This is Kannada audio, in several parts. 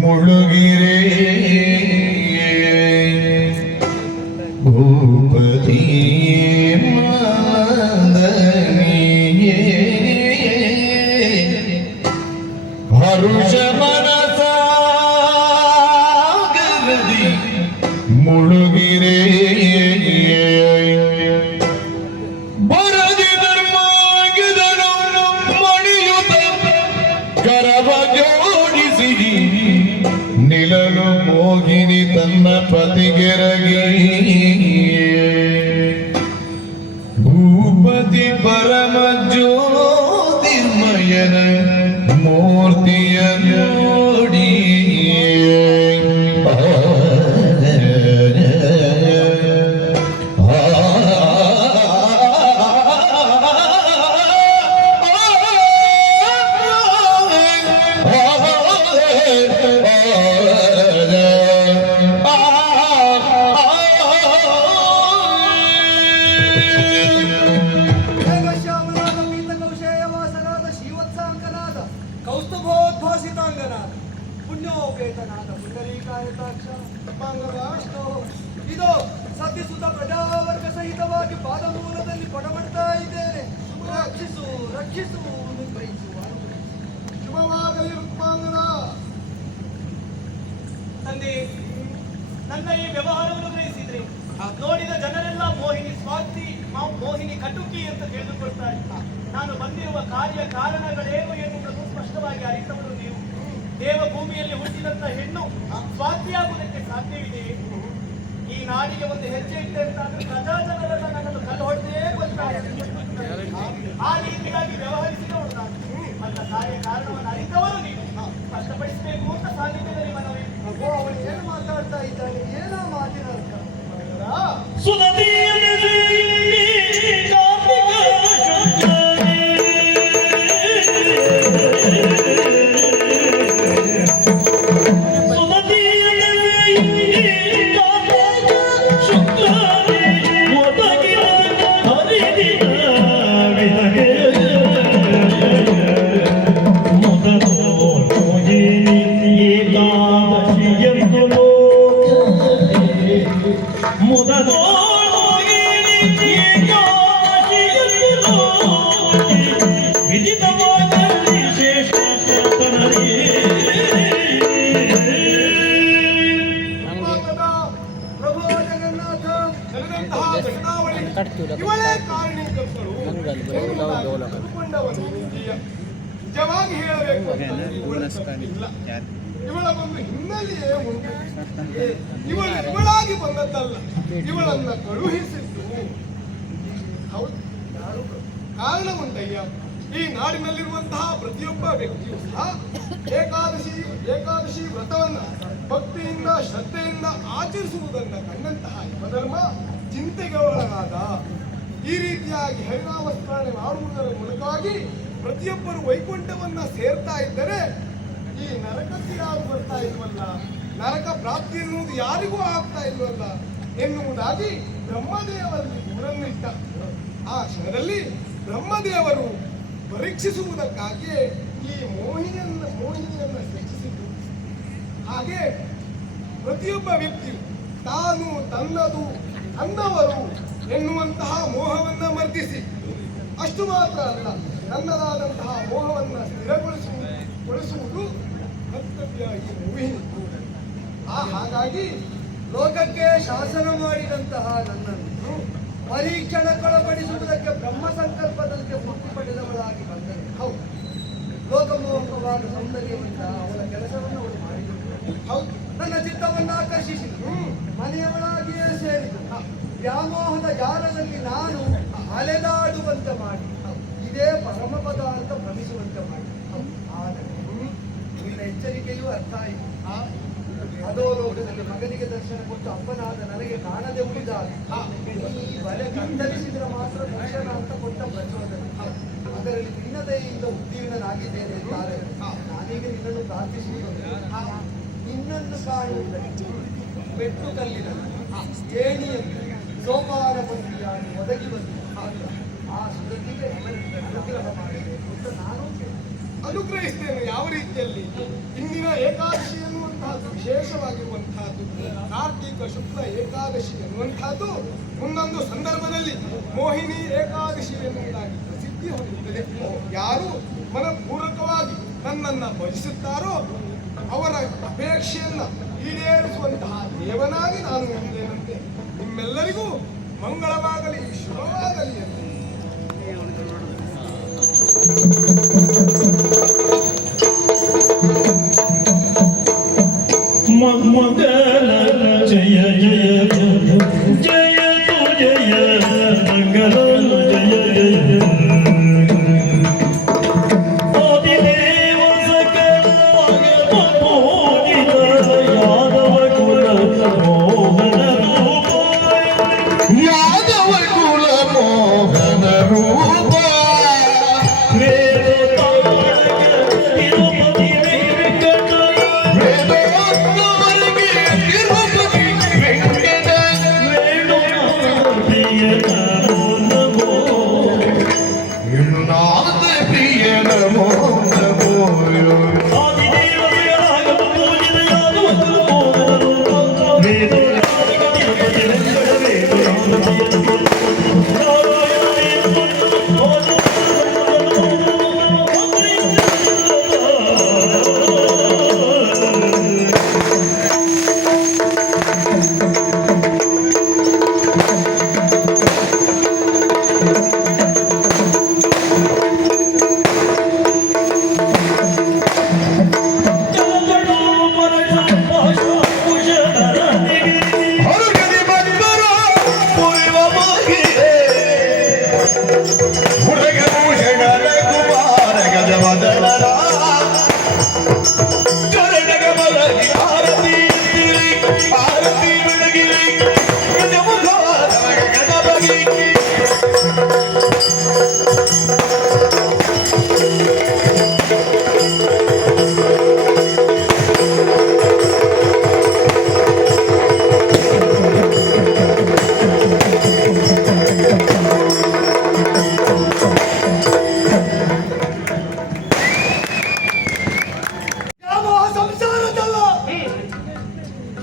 ಮುಳುಗಿರೆ ಭೂಪತಿ ಮಾದನಿಯೇ ಹರುಷ ಮನಸಾಗರದಿ ಮುಳುಗಿರೆ ಬರದಿ ಧರ್ಮಾಗಿದನು ಮಣಿಯುತ ಕರವ ಜೋಡಿಸಿ ನಿಲನು ಮೋಹಿನಿ ತನ್ನ ಪತಿಗೆರಗಿ ಭೂಪತಿ ಪರಮ ಜ್ಯೋತಿರ್ಮಯನ ಮೂರ್ತಿಯ ನೋಡಿ ಕೌಸ್ತುಭೋದ್ಭಾಸಿತಾಂಗನಾದ ಪುಣ್ಯೋಪೇತನಾದ ಪುಂಡರೀಕಾಯತಾಕ್ಷ ಇದು ಸದ್ಯಸುತ ಪ್ರಜಾವರ್ಗ ಸಹಿತವಾಗಿ ಪಾದಮೂಲದಲ್ಲಿ ಪಡಬಡ್ತಾ ಇದ್ದೇನೆ. ರಕ್ಷಿಸು ರಕ್ಷಿಸು ನಿರ್ವಹಿಸು. ಶುಭವಾಗಲಿ ರುಕ್ಮಾಂಗನ. ತಂದೆ, ನನ್ನ ಈ ವ್ಯವಹಾರವನ್ನು ಗ್ರಹಿಸಿದ್ರೆ ನೋಡಿದ ಜನರೆಲ್ಲ ಮೋಹಿನಿ ಸ್ವಾರ್ಥಿ, ಮೋಹಿನಿ ಕಟುಕಿ ಅಂತ ತಿಳಿದುಕೊಳ್ತಾರೆ. ನಾನು ಬಂದಿರುವ ಕಾರ್ಯ ಕಾರಣಗಳೇನು ಎನ್ನುವುದನ್ನು ಸ್ಪಷ್ಟವಾಗಿ ಅರಿತವರು ನೀವು. ದೇವಭೂಮಿಯಲ್ಲಿ ಹುಟ್ಟಿದಂತ ಹೆಣ್ಣು ಸ್ವಾರ್ಥಿಯಾಗುವುದಕ್ಕೆ ಸಾಧ್ಯವಿದೆ. ಈ ನಾಡಿಗೆ ಒಂದು ಹೆಜ್ಜೆ ಇಟ್ಟೆ ಅಂತಾದ್ರೆ ಪ್ರಜಾ ಜನರೆಲ್ಲ ನನ್ನನ್ನು ಕಲ್ಲು ಹೊಡೆದೇ ಗೊತ್ತಾಗ ಆ ರೀತಿಯಾಗಿ ವ್ಯವಹರಿಸಿದವರು ನಾನು. ನನ್ನ ಕಾರ್ಯ ಕಾರಣವನ್ನು ಅರಿತವರು ನೀವು. ಸ್ಪಷ್ಟಪಡಿಸಬೇಕು ಅಂತ ಸಾನ್ನಿಧ್ಯದಲ್ಲಿ ಮನವಿ. ಅವಳು ಏನು ಮಾತಾಡ್ತಾ ಇದ್ದಾಳೆ? ಏನೋ ಮಾತಿನ ನಿಜವಾಗಿ ಹೇಳಬೇಕು ಇವಳ ಒಂದು ಹಿನ್ನೆಲೆಯೇ ಉಂಟು. ಇವಳಾಗಿ ಬಂದದ್ದಲ್ಲ, ಇವಳನ್ನ ಕಳುಹಿಸಿದ್ದು. ಹೌದು, ಕಾರಣ ಉಂಟಯ್ಯ. ಈ ನಾಡಿನಲ್ಲಿರುವಂತಹ ಪ್ರತಿಯೊಬ್ಬ ವ್ಯಕ್ತಿಯು ಸಹ ಏಕಾದಶಿ ವ್ರತವನ್ನ ಭಕ್ತಿಯಿಂದ ಶ್ರದ್ಧೆಯಿಂದ ಆಚರಿಸುವುದನ್ನ ಕಂಡಂತಹ ಯುವಧರ್ಮ ಚಿಂತೆಗೆ ಒಳಗಾದ. ಈ ರೀತಿಯಾಗಿ ಹರಿನಾಮಸ್ಮರಣೆ ಮಾಡುವುದರ ಮೂಲಕವಾಗಿ ಪ್ರತಿಯೊಬ್ಬರು ವೈಕುಂಠವನ್ನ ಸೇರ್ತಾ ಇದ್ದರೆ ಈ ನರಕಕ್ಕೆ ಯಾರು ಬರ್ತಾ ಇಲ್ವಲ್ಲ, ನರಕ ಪ್ರಾಪ್ತಿ ಎನ್ನುವುದು ಯಾರಿಗೂ ಆಗ್ತಾ ಇಲ್ವಲ್ಲ ಎನ್ನುವುದಾಗಿ ಬ್ರಹ್ಮದೇವರಲ್ಲಿ ಊರನ್ನಿಟ್ಟ. ಆ ಕ್ಷಣದಲ್ಲಿ ಬ್ರಹ್ಮದೇವರು ಪರೀಕ್ಷಿಸುವುದಕ್ಕಾಗಿಯೇ ಈ ಮೋಹಿನಿಯನ್ನ ಸೃಷ್ಟಿಸಿದ್ದು. ಹಾಗೆ ಪ್ರತಿಯೊಬ್ಬ ವ್ಯಕ್ತಿಯು ತಾನು ತನ್ನದು ತನ್ನವರು ಎನ್ನುವಂತಹ ಮೋಹವನ್ನ ಮರ್ದಿಸಿ, ಅಷ್ಟು ಮಾತ್ರ ಅಲ್ಲ, ನನ್ನದಾದಂತಹ ಮೋಹವನ್ನ ಸ್ಥಿರಗೊಳಿಸುವುದು ಕರ್ತವ್ಯ ಈ ಮೋಹಿನಿ. ಹಾಗಾಗಿ ಲೋಕಕ್ಕೆ ಶಾಸನ ಮಾಡಿದಂತಹ ನನ್ನನ್ನು ಪರೀಕ್ಷಣಕ್ಕೊಳಪಡಿಸುವುದಕ್ಕೆ ಬ್ರಹ್ಮ ಸಂಕಲ್ಪದಂತೆ ಮುಕ್ತಿ ಪಡೆದವಳಾಗಿ ಬಂದರೆ ಹೌದು, ಲೋಕಮೋಹಕವಾದ ಸೌಂದರ್ಯವಿಂದ ಅವಳ ಕೆಲಸವನ್ನು ಅವಳು ಮಾಡಿದರು. ಹೌದು, ನನ್ನ ಚಿತ್ತವನ್ನು ಆಕರ್ಷಿಸಿದರು, ಮನೆಯವಳಾಗಿಯೇ ಸೇರಿದರು. ವ್ಯಾಮೋಹದ ಜಾಲದಲ್ಲಿ ನಾನು ಅಲೆದಾಡುವಂತೆ ಮಾಡಿ ಇದೇ ಪರಮಪದ ಅಂತ ಭ್ರಮಿಸುವಂತೆ ಮಾಡಿ. ಆದರೆ ನಿನ್ನ ಎಚ್ಚರಿಕೆಯೂ ಅರ್ಥ ಆಯಿತು. ಅಧೋಲೋಕದಲ್ಲಿ ಮಗನಿಗೆ ದರ್ಶನ ಕೊಟ್ಟು ಅಪ್ಪನಾದ ನನಗೆ ಕಾಣದೆ ಉಳಿದಾಗ ಈ ಬಲೆ ಕತ್ತರಿಸಿದ್ರೆ ಮಾತ್ರ ದರ್ಶನ ಅಂತ ಕೊಟ್ಟ ಪ್ರಚೋದನೆ. ಅದರಲ್ಲಿ ನಿನ್ನ ದಯೆಯಿಂದ ಉತ್ತೀರ್ಣನಾಗಿದ್ದೇನೆ ಅಂತಾರೆ. ನಾನೀಗ ನಿನ್ನನ್ನು ಪ್ರಾರ್ಥಿಸುವುದು ನಿನ್ನನ್ನು ಕಾಣುವುದಕ್ಕೆ ಮೆಟ್ಟು ಕಲ್ಲಿನ ಏಣಿಯಲ್ಲಿ ಸೋಪಾನ ಬಂದಿಯಾಗಿ ಒದಗಿ ಬಂದ ಆ ಸುರತಿಗೆ ಅನುಗ್ರಹ ಮಾಡಿದೆ ಅಂತ ನಾನು ಅನುಗ್ರಹಿಸ್ತೇನೆ. ಯಾವ ರೀತಿಯಲ್ಲಿ? ಇಂದಿನ ಏಕಾದಶಿ ಎನ್ನುವಂತಹ ವಿಶೇಷವಾಗಿರುವಂತಹದ್ದು ಕಾರ್ತಿಕ ಶುಕ್ಲ ಏಕಾದಶಿ ಎನ್ನುವಂತಹದ್ದು ಮುಂದೊಂದು ಸಂದರ್ಭದಲ್ಲಿ ಮೋಹಿನಿ ಏಕಾದಶಿ ಎನ್ನುವುದಾಗಿ ಪ್ರಸಿದ್ಧಿ ಹೊಂದುತ್ತದೆ. ಯಾರು ಮನಪೂರ್ವಕವಾಗಿ ನನ್ನನ್ನ ಭಜಿಸುತ್ತಾರೋ ಅವರ ಅಪೇಕ್ಷೆಯನ್ನ ಈಡೇರಿಸುವಂತಹ ದೇವನಾಗಿ ನಾನು ಎಂದೇನಂತೆ. ನಿಮ್ಮೆಲ್ಲರಿಗೂ ಮಂಗಳವಾಗಲಿ, ಶುಭವಾಗಲಿ ಎಂದು. ಮಂಗಲ ಜಯ ಜಯ ಜಯ ತು ಜಯ ಮಂಗಲ ಜಯ ಜಯ ಆದಿದೇವ ಸಕಲ ಪೂಜಿತ ಯಾದವ ಕುಲ ಮೋಹನ ರೂಪ ಯಾದವ ಕುಲ ಮೋಹನ ರೂಪ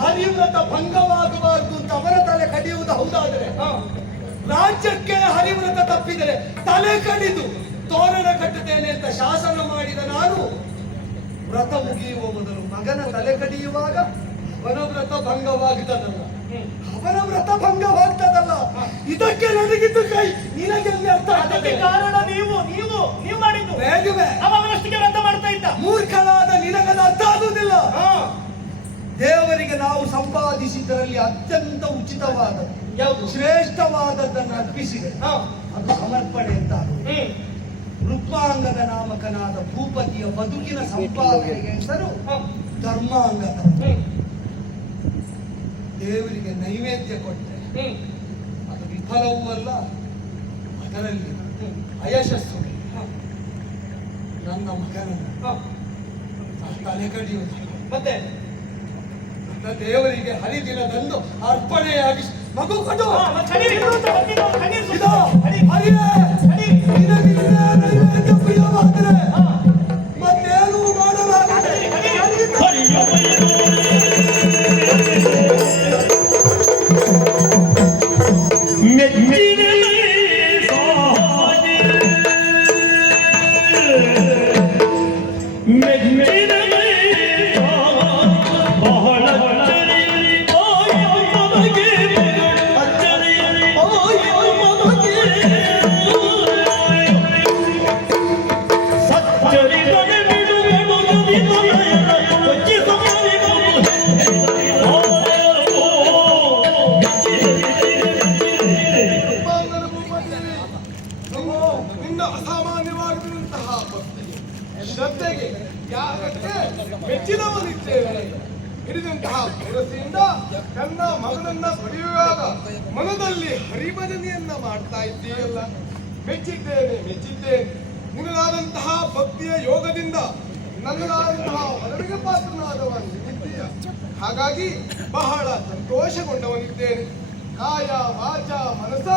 ಹರಿವ್ರತ ಭಂಗವಾಗಬಾರದು ಅಂತ ಅವರ ತಲೆ ಕಡಿಯುವುದು ಹೌದಾದರೆ, ರಾಜ್ಯಕ್ಕೆ ಹರಿವ್ರತ ತಪ್ಪಿದರೆ ತಲೆ ಕಡಿದು ತೋರಣ ಕಟ್ಟುತ್ತೇನೆ ಅಂತ ಶಾಸನ ಮಾಡಿದ ನಾನು ವ್ರತ ಮುಗಿಯುವ ಮೊದಲು ಮಗನ ತಲೆ ಕಡಿಯುವಾಗ ಅವನ ವ್ರತ ಭಂಗವಾಗ್ತದಲ್ಲ, ಅವನ ವ್ರತ ಭಂಗವಾಗ್ತದಲ್ಲ. ಇದಕ್ಕೆ ನನಗಿದ್ದು ಕೈ ನಿನಗೆಲ್ಲಿ ಅರ್ಥ ಆಗ್ತದೆ? ಕಾರಣ ನೀವು ಮಾಡಿದ್ದು ಬೇಗವೇ ಅವನಷ್ಟಿಗೆ ವ್ರತ ಮಾಡ್ತಾ ಇದ್ದ. ಮೂರ್ಖನಾದ ನಿನಗದ ಅರ್ಥ ಆಗುವುದಿಲ್ಲ. ದೇವರಿಗೆ ನಾವು ಸಂಪಾದಿಸಿದ್ದರಲ್ಲಿ ಅತ್ಯಂತ ಉಚಿತವಾದ ಯಾವುದು ಶ್ರೇಷ್ಠವಾದದ್ದನ್ನು ಅರ್ಪಿಸಿದೆ, ಅದು ಸಮರ್ಪಣೆ ಅಂತ. ರುಕ್ಮಾಂಗದ ನಾಮಕನಾದ ಭೂಪತಿಯ ಬದುಕಿನ ಸಂಪಾದನೆಗೆ ಹೆಸರು ಧರ್ಮಾಂಗದ. ದೇವರಿಗೆ ನೈವೇದ್ಯ ಕೊಟ್ಟೆ, ಅದು ವಿಫಲವೂ ಅಲ್ಲ, ಅದರಲ್ಲಿ ಅಯಶಸ್ಸು. ನನ್ನ ಮಗನನ್ನು ತಲೆ ಕಡಿಯುವುದಿಲ್ಲ, ಮತ್ತೆ ದೇವರಿಗೆ ಹರಿದಿನದಂದು ಅರ್ಪಣೆಯಾಗಿ ಮಗು ಕೊಡು. ಮತ್ತೇನು ಮಾಡಲಾಗಿದೆ? ಅಸಾಮಾನ್ಯವಾಗಿರುವಂತಹ ಭಕ್ತಿಗೆ, ಶ್ರದ್ಧೆಗೆ ಯಾರಕ್ಕೆ ಮೆಚ್ಚಿದವನಿದ್ದೇವೆ. ಹಿಡಿದಂತಹ ಪುರಸೆಯಿಂದ ತನ್ನ ಮಗನನ್ನ ಪಡೆಯುವಾಗ ಮನದಲ್ಲಿ ಹರಿಭಜನೆಯನ್ನ ಮಾಡ್ತಾ ಇದ್ದೀಯಲ್ಲ, ಮೆಚ್ಚಿದ್ದೇನೆ. ನಿನ್ನದಾದಂತಹ ಭಕ್ತಿಯ ಯೋಗದಿಂದ ನನ್ನದಾದಂತಹ ಒಲವಿಗೆ ಪಾತ್ರನಾದವ ನೀನಿದ್ದೀಯ. ಹಾಗಾಗಿ ಬಹಳ ಸಂತೋಷಗೊಂಡವನಿದ್ದೇನೆ. ಕಾಯ ವಾಚ ಮನಸ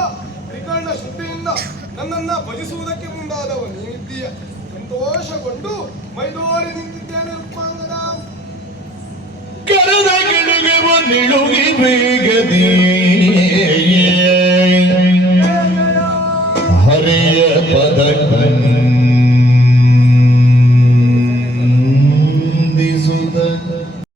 ತ್ರಿಕರಣ ಶುದ್ಧಿಯಿಂದ ನನ್ನನ್ನ ಭಜಿಸುವುದಕ್ಕೆ ಮುಂದಾದವ ನೀನಿದ್ದೀಯ. ಸಂತೋಷಗೊಂಡು ಮೈದೋರಿ ನಿಂತಿದ್ದೇನೆ. ರೂಪಾಂಗದ ನಿಳುಗಿ ಬೇಡ